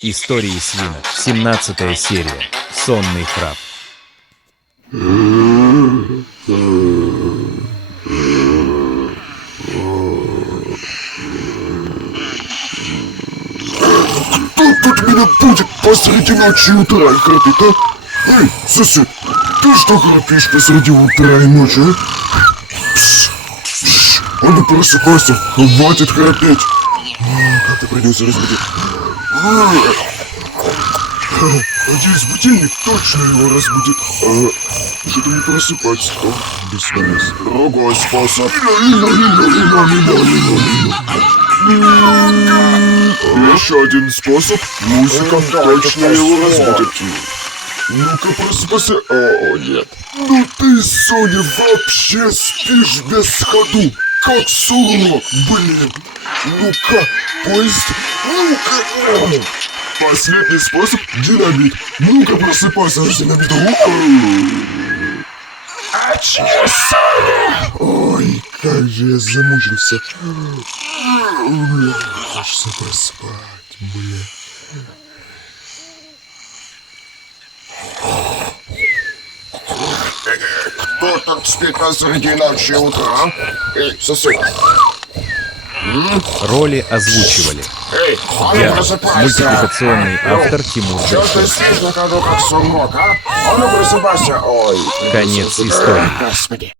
Истории свинок. 17-я серия. Сонный храп. Кто тут меня будет посреди ночи и утра и храпит, а? Эй, сосед, ты что храпишь посреди утра и ночи, а? Пш, пш, а ну просыпайся, хватит храпеть. Как-то придется разбудить. Надеюсь, будильник точно его разбудит. Что-то не просыпается. Бесполезно. Другой способ. Еще один способ. Музыка точно его разбудит. Ну-ка, просыпайся. О, нет. Ну ты, Соня, вообще спишь без ходу. Как сурок, блин. Ну-ка, поезд. Ну-ка. Последний способ — динамит. Ну-ка, просыпайся с динамитом. Очнись! Ой, как же я замучился. Хочется поспать, бля. Кто тут спит посреди ночи и утра? Эй, сосед. Роли озвучивали. Эй, Я, просыпайся. мультипликационный автор Тимур Что ты Дашин. спишь на ходу, как сурок, а? А ну просыпайся. Ой. Конец истории. Господи.